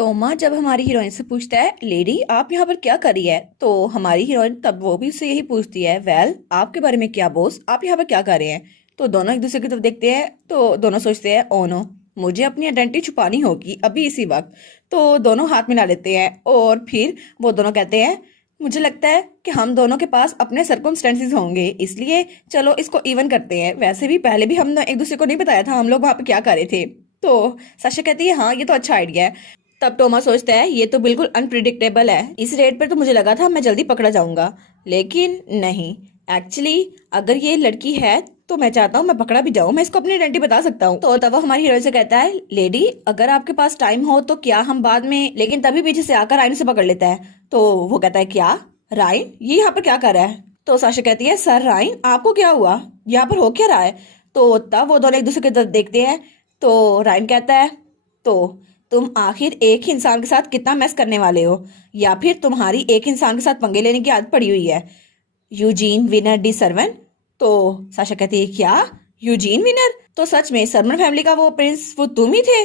टोमा जब हमारी हीरोइन से पूछता है, लेडी आप यहाँ पर क्या कर रही है, तो हमारी हीरोइन तब वो भी उससे यही पूछती है, वेल आपके बारे में क्या बॉस, आप यहाँ पर क्या कर रहे हैं। तो दोनों एक दूसरे की तरफ देखते हैं तो दोनों सोचते हैं, ओ नो मुझे अपनी आइडेंटिटी छुपानी होगी अभी इसी वक्त। तो दोनों हाथ मिला लेते हैं और फिर वो दोनों कहते हैं, मुझे लगता है कि हम दोनों के पास अपने सर्कमस्टेंसेस होंगे, इसलिए चलो इसको इवन करते हैं। वैसे भी पहले भी हमने एक दूसरे को नहीं बताया था हम लोग वहां पे क्या कर रहे थे। तो साशा कहती है, हाँ ये तो अच्छा आइडिया है। तब टोमा सोचता है, ये तो बिल्कुल अनप्रिडिक्टेबल है, इस रेट पर तो मुझे लगा था मैं जल्दी पकड़ा जाऊंगा, लेकिन नहीं। एक्चुअली अगर ये लड़की है तो मैं चाहता हूँ मैं पकड़ा भी जाऊँ, मैं इसको अपनी आइडेंटिटी बता सकता हूँ। तो तब वो हमारी हीरोइन से कहता है, लेडी अगर आपके पास टाइम हो तो क्या हम बाद में, लेकिन तभी पीछे से आकर रायन से पकड़ लेता है। तो वो कहता है, क्या रायन ये यहाँ पर क्या कर रहा है। तो साशा कहती है, सर रायन आपको क्या हुआ, यहाँ पर हो क्या रहा है। तो तब वो दोनों एक दूसरे की तरफ देखते हैं। तो रायन कहता है, तो तुम आखिर एक ही इंसान के साथ कितना मैस करने वाले हो, या फिर तुम्हारी एक इंसान के साथ पंगे लेने की आदत पड़ी हुई है। Eugene winner D servant. तो साशा कहती है, क्या यूजीन विनर, तो सच में सर्वन फैमिली का वो प्रिंस वो तुम ही थे।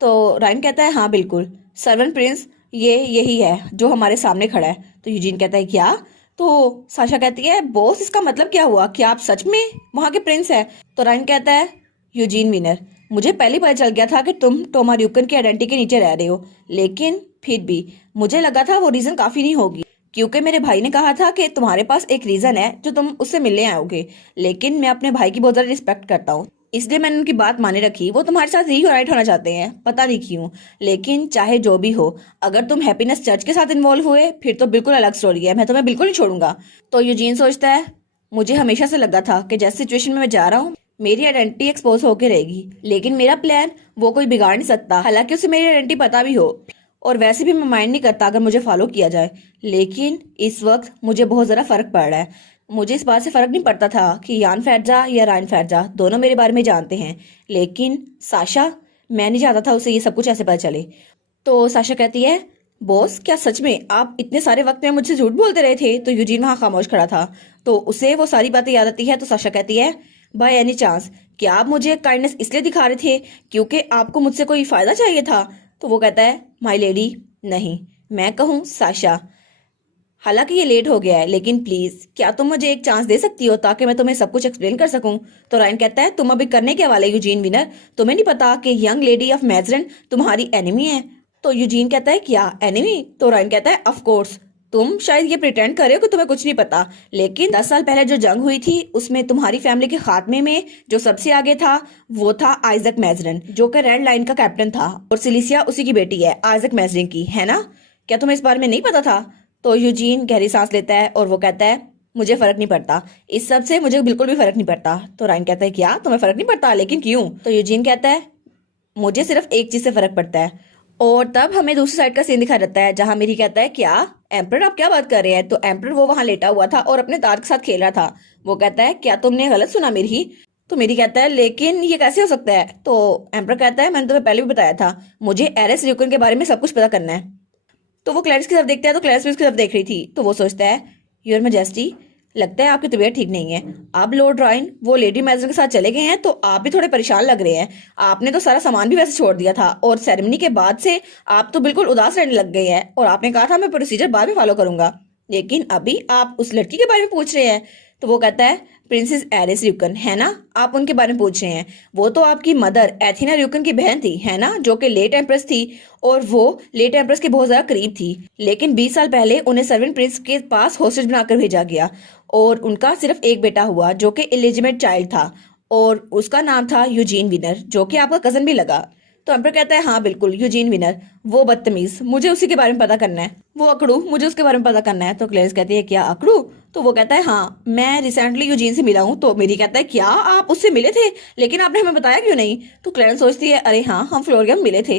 तो रायन कहता है, हाँ बिल्कुल सर्वन प्रिंस ये यही है जो हमारे सामने खड़ा है। तो यूजीन कहता है, क्या। तो साशा कहती है, बॉस इसका मतलब क्या हुआ, क्या आप सच में वहां के प्रिंस है। तो रायन कहता है, यूजीन विनर मुझे पहले पता चल गया था कि तुम टोमा ड्यूकन की आइडेंटिटी के नीचे रह रहे हो, लेकिन फिर भी मुझे लगा था वो रीजन काफी नहीं होगी, क्योंकि मेरे भाई ने कहा था कि तुम्हारे पास एक रीजन है जो तुम उससे मिलने आओगे। लेकिन मैं अपने भाई की बहुत ज्यादा रिस्पेक्ट करता हूँ, इसलिए मैंने उनकी बात माने रखी। वो तुम्हारे साथ रीयूनाइट होना चाहते हैं, पता नहीं क्यों, लेकिन चाहे जो भी हो, अगर तुम हैप्पीनेस चर्च के साथ इन्वॉल्व हुए फिर तो बिल्कुल अलग स्टोरी है, मैं तुम्हें बिल्कुल नहीं छोड़ूंगा। तो यूजीन सोचता है, मुझे हमेशा से लगा था कि जैसे सिचुएशन में मैं जा रहा हूँ मेरी आइडेंटिटी एक्सपोज होके रहेगी, लेकिन मेरा प्लान वो कोई बिगाड़ नहीं सकता, हालांकि उसे मेरी आइडेंटिटी पता भी हो। और वैसे भी मैं माइंड नहीं करता अगर मुझे फॉलो किया जाए, लेकिन इस वक्त मुझे बहुत ज़रा फर्क पड़ रहा है। मुझे इस बात से फर्क नहीं पड़ता था कि यान फैजा या रायन फैजा दोनों मेरे बारे में जानते हैं, लेकिन साशा, मैं नहीं चाहता था उसे ये सब कुछ ऐसे पता चले। तो साशा कहती है, बॉस क्या सच में आप इतने सारे वक्त में मुझसे झूठ बोलते रहे थे। तो यूजीन वहां खामोश खड़ा था, तो उसे वो सारी बातें याद आती है। तो साशा कहती है, बाय एनी चांस क्या आप मुझे काइंडनेस इसलिए दिखा रहे थे क्योंकि आपको मुझसे कोई फायदा चाहिए था। तो वो कहता है, माय लेडी नहीं, मैं कहूँ साशा, हालांकि ये लेट हो गया है, लेकिन प्लीज क्या तुम मुझे एक चांस दे सकती हो ताकि मैं तुम्हें सब कुछ एक्सप्लेन कर सकूं। तो रायन कहता है, तुम अभी करने के वाले यूजीन विनर, तुम्हें नहीं पता कि यंग लेडी ऑफ मैजरन तुम्हारी एनिमी है। तो यूजीन कहता है, क्या एनिमी। तो रायन कहता है, ऑफ कोर्स तुम शायद ये प्रिटेंड कर रहे हो कि तुम्हें कुछ नहीं पता, लेकिन 10 साल पहले जो जंग हुई थी उसमें तुम्हारी फैमिली के खात्मे में जो सबसे आगे था वो था आइजक मैजरन, जो कि रेड लाइन का कैप्टन था, और सिलिसिया उसी की बेटी है आइजक मैजरन की, है ना। क्या तुम्हें इस बारे में नहीं पता था। तो यूजीन गहरी सांस लेता है और वो कहता है, मुझे फर्क नहीं पड़ता, इस सब से मुझे बिल्कुल भी फर्क नहीं पड़ता। तो रायन कहता है, क्या तुम्हें फर्क नहीं पड़ता, लेकिन क्यों। तो यूजीन कहता है, मुझे सिर्फ एक चीज से फर्क पड़ता है। और तब हमें दूसरी साइड का सीन दिखा जाता है जहां मेरी कहता है, क्या एम्पर आप क्या बात कर रहे हैं। तो एम्पर वो वहां लेटा हुआ था और अपने दांत के साथ खेल रहा था। वो कहता है, क्या तुमने गलत सुना मेरी। तो मेरी कहता है, लेकिन ये कैसे हो सकता है। तो एम्पर कहता है, मैंने तुम्हें पहले भी बताया था, मुझे एरेस र्यूकन के बारे में सब कुछ पता करना है। तो वो क्लैरिस की तरफ देखता है, तो क्लैरिस भी उसकी तरफ देख रही थी। तो वो सोचता है, योर मैजेस्टी लगता है आपकी तबीयत ठीक नहीं है। अब लॉर्ड रायन वो लेडी मैजर के साथ चले गए हैं, तो आप भी थोड़े परेशान लग रहे हैं। आपने तो सारा सामान भी वैसे छोड़ दिया था, और सेरेमनी के बाद से आप तो बिल्कुल उदास रहने लग गए हैं, और आपने कहा था मैं प्रोसीजर बाद में फॉलो करूंगा, लेकिन अभी आप उस लड़की के बारे में पूछ रहे हैं। तो वो कहता है, प्रिंसेस एरिस र्यूकन है ना, आप उनके बारे में पूछ रहे हैं। वो तो आपकी मदर एथिना र्यूकन की बहन थी, है ना, जो कि लेट एम्प्रेस थी, और वो लेट एम्प्रेस के बहुत ज्यादा करीब थी। लेकिन 20 साल पहले उन्हें सर्वेंट प्रिंस के पास होस्टेज बनाकर भेजा गया, और उनका सिर्फ एक बेटा हुआ जो कि इलिजिमेट चाइल्ड था, और उसका नाम था यूजीन विनर, जो कि आपका कजन भी लगा। तो एम्पर कहता है, हाँ बिल्कुल यूजीन विनर, वो बदतमीज, मुझे उसी के बारे में पता करना है, वो अकड़ू, मुझे उसके बारे में पता करना है। तो क्लेरिस कहती है, क्या अकड़ू। तो वो कहता है, हाँ मैं रिसेंटली यूजीन से मिला हूँ। तो मेरी कहता है, क्या आप उससे मिले थे, लेकिन आपने हमें बताया क्यों नहीं। तो क्लेरेंस सोचती है, अरे हाँ हम फ्लोरिया में मिले थे,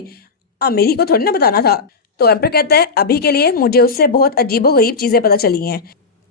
अब मेरी को थोड़ी ना बताना था। तो एम्पर कहता है, अभी के लिए मुझे उससे बहुत अजीबोगरीब चीजें पता चली हैं।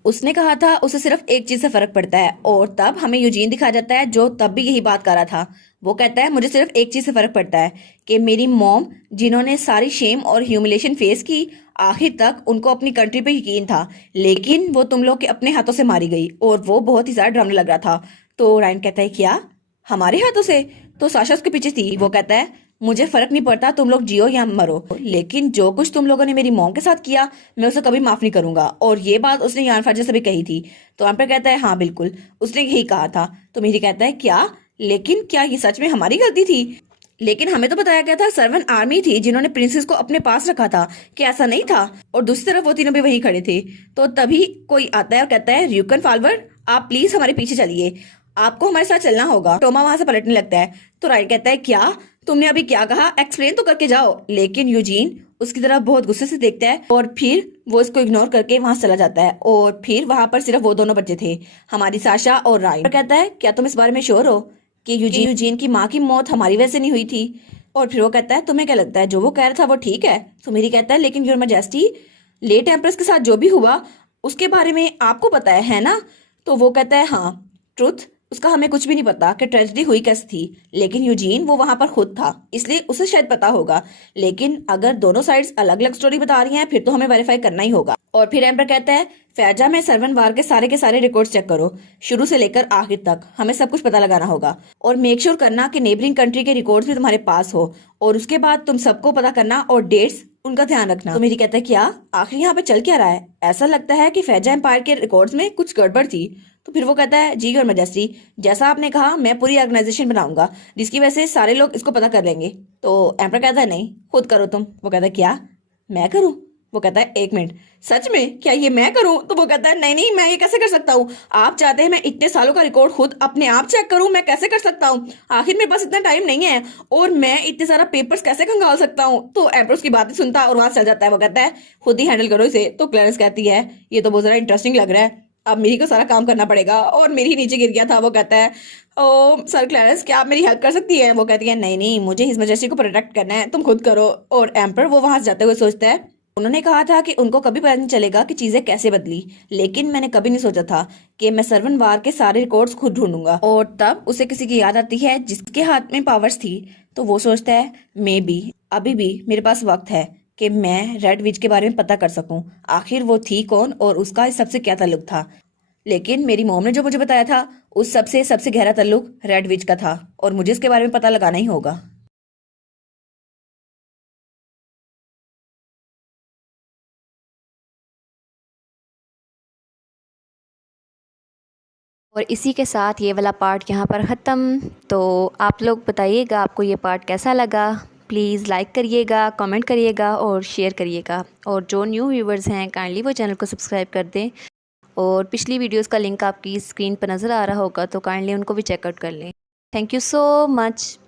उसने कहा था उसे सिर्फ एक चीज से फर्क पड़ता है, और तब हमें यूजीन दिखा जाता है जो तब भी यही बात कर रहा था। वो कहता है, मुझे सिर्फ एक चीज से फर्क पड़ता है कि मेरी मॉम, जिन्होंने सारी शेम और ह्यूमिलेशन फेस की, आखिर तक उनको अपनी कंट्री पे यकीन था, लेकिन वो तुम लोग के अपने हाथों से मारी गई, और वो बहुत ही ज्यादा ड्रामने लग रहा था। तो रायन कहता है, क्या हमारे हाथों से। तो साशा उसके पीछे थी। वो कहता है, मुझे फर्क नहीं पड़ता तुम लोग जियो या मरो, लेकिन जो कुछ तुम लोगों ने मेरी मॉम के साथ किया मैं उसे कभी माफ नहीं करूंगा। और ये बात उसने यान फाजर से भी कही थी। तो एम्पर कहता है हाँ बिल्कुल उसने यही कहा था। तो मेरी कहता है क्या, लेकिन क्या ये सच में हमारी गलती थी? लेकिन हमें तो बताया गया था सर्वन आर्मी थी जिन्होंने प्रिंसेस को अपने पास रखा था, कि ऐसा नहीं था? और दूसरी तरफ वो तीनों भी वहीं खड़े थे। तो तभी कोई आता है और कहता है र्यूकन फॉरवर्ड, आप प्लीज हमारे पीछे चलिए, आपको हमारे साथ चलना होगा। टोमा वहां से पलटने लगता है। तो राइट कहता है क्या, तुमने अभी क्या कहा, एक्सप्लेन तो करके जाओ। लेकिन यूजीन उसकी तरफ बहुत गुस्से से देखता है और फिर वो इसको इग्नोर करके वहां से चला जाता है। और फिर वहां पर सिर्फ वो दोनों बच्चे थे, हमारी साशा और राइन। कहता है क्या तुम इस बारे में श्योर हो कि यूजीन की माँ की मौत हमारी वजह से नहीं हुई थी? और फिर वो कहता है तुम्हें क्या लगता है जो वो कह रहा था वो ठीक है? तो मेरी कहता है लेकिन योर मैजेस्टी, लेट एम्प्रेस के साथ जो भी हुआ उसके बारे में आपको पता है ना? तो वो कहता है हाँ ट्रुथ, उसका हमें कुछ भी नहीं पता कि ट्रेजेडी हुई कैसे थी, लेकिन यूजीन वो वहां पर खुद था इसलिए उसे शायद पता होगा। लेकिन अगर दोनों साइड्स अलग अलग स्टोरी बता रही हैं फिर तो हमें वेरीफाई करना ही होगा। और फिर एम्पर कहता है फैजा में सर्वन वार के सारे रिकॉर्ड्स चेक करो, शुरू से लेकर आखिर तक हमें सब कुछ पता लगाना होगा। और मेक श्योर करना कि नेबरिंग कंट्री के रिकॉर्ड्स भी तुम्हारे पास हो। और उसके बाद तुम सबको पता करना और डेट्स उनका ध्यान रखना। तो मेरी कहता है क्या आखिर यहाँ पे चल क्या रहा है? ऐसा लगता है कि फैजा एम्पायर के रिकॉर्ड्स में कुछ गड़बड़ थी। तो फिर वो कहता है जी योर मैजेस्टी, जैसा आपने कहा मैं पूरी ऑर्गेनाइजेशन बनाऊंगा जिसकी वजह से सारे लोग इसको पता कर लेंगे। तो एम्पर कहता है नहीं खुद करो तुम। वो कहता है क्या मैं करूं? वो कहता है एक मिनट, सच में क्या ये मैं करूं? तो वो कहता है नहीं नहीं मैं ये कैसे कर सकता हूँ? आप चाहते हैं मैं इतने सालों का रिकॉर्ड खुद अपने आप चेक करूं? मैं कैसे कर सकता हूँ? आखिर मेरे पास इतना टाइम नहीं है और मैं इतने सारा पेपर्स कैसे खंगाल सकता हूँ? तो एम्पर उसकी बातें सुनता है और वहां चल जाता है। वो कहता है खुद ही हैंडल करो इसे। तो क्लैरेंस कहती है ये तो बहुत ज्यादा इंटरेस्टिंग लग रहा है, अब मेरी को सारा काम करना पड़ेगा और मेरी ही नीचे गिर गया था। वो कहता है ओ सर क्लैरेंस क्या आप मेरी हेल्प कर सकती है? वो कहती है नहीं नहीं मुझे हिज मैजेस्टी को प्रोटेक्ट करना है, तुम खुद करो। और एम्पर वो वहां से जाते हुए सोचता है उन्होंने कहा था कि उनको कभी पता नहीं चलेगा कि चीजें कैसे बदली, लेकिन मैंने कभी नहीं सोचा था कि मैं सर्वन वार के सारे रिकॉर्ड्स खुद ढूंढूंगा। और तब उसे किसी की याद आती है जिसके हाथ में पावर्स थी। तो वो सोचता है मे बी अभी भी मेरे पास वक्त है कि मैं रेड विच के बारे में पता कर सकूं, आखिर वो थी कौन और उसका इस सबसे क्या ताल्लुक था। लेकिन मेरी मॉम ने जो मुझे बताया था उस सबसे गहरा ताल्लुक रेड विच का था और मुझे इसके बारे में पता लगाना ही होगा। और इसी के साथ ये वाला पार्ट यहाँ पर ख़त्म। तो आप लोग बताइएगा आपको ये पार्ट कैसा लगा। प्लीज़ लाइक करिएगा, कमेंट करिएगा और शेयर करिएगा। और जो न्यू व्यूवर्स हैं काइंडली वो चैनल को सब्सक्राइब कर दें। और पिछली वीडियोस का लिंक आपकी स्क्रीन पर नज़र आ रहा होगा तो काइंडली उनको भी चेकआउट कर लें। Thank you so much.